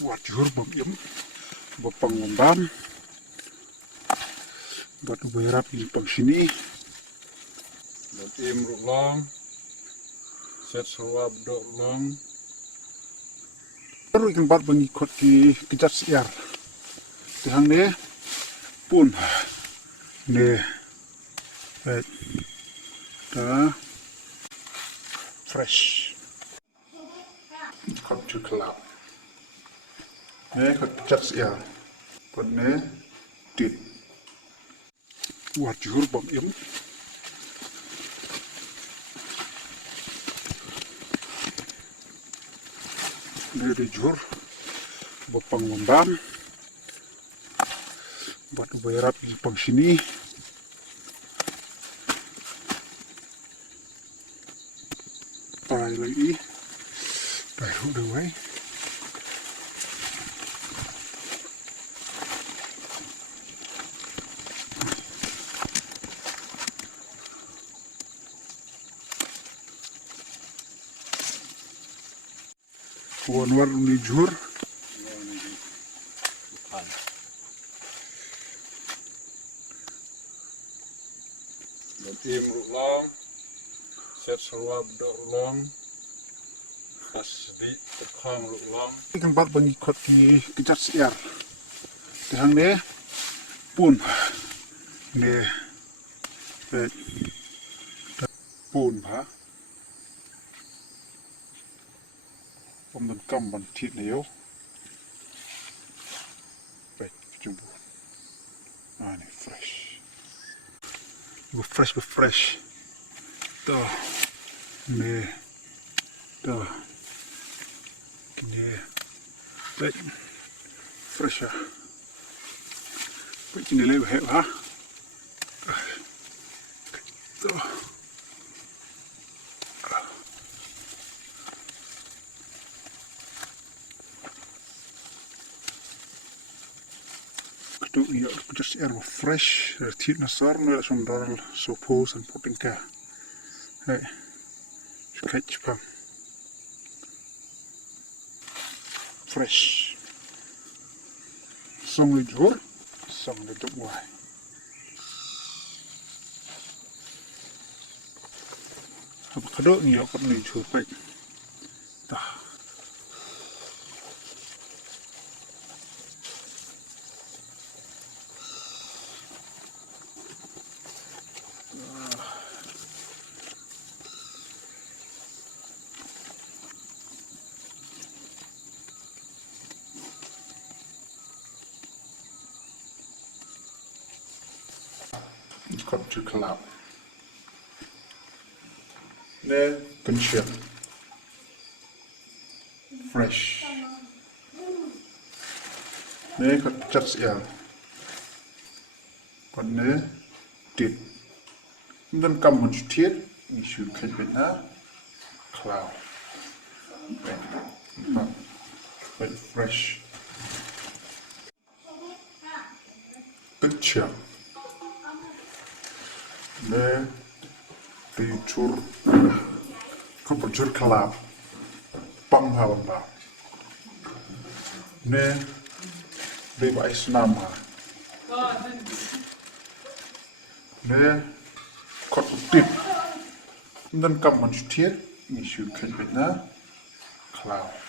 Buat Jhur bom yếm bopang bam buat berap di bang sini buat im long set sawab dok long baru ikan bat mengikut di kejar siar tihang ne pun ne dah fresh ikut Jhur Khlaw ne ikut kejar siar buat ne Thied buat Jhur bom yếm dari Jhur bopang bam buat berap di bang sini pai lagi pai udah way war di Jhur im long set sawab dok long pas di tekang long ikan bat mengikut di kejar siar tihang ne pun ne pun ha om Donkam ban Thied ne yo baik jumbo ini fresh tuh ne tuh kini baik fresh ya baik kini lewat ha tuh Tuh ya just air fresh Thied nasar no som doral so pose and putting ka hey Kheit pam fresh song le Jhur song le dok wai hab kado ni ok ni Jhur pai tah ikut Jhur Khlaw ne kencang fresh ne ikut kejar siar buat ne Thied Donkam ban Thied isu Kheit na Khlaw baik fresh kencang ne di Jhur kau Jhur Khlaw pang hawan ba ne di bai senam ha ne kot Thied Donkam ban Thied isu Kheit na Khlaw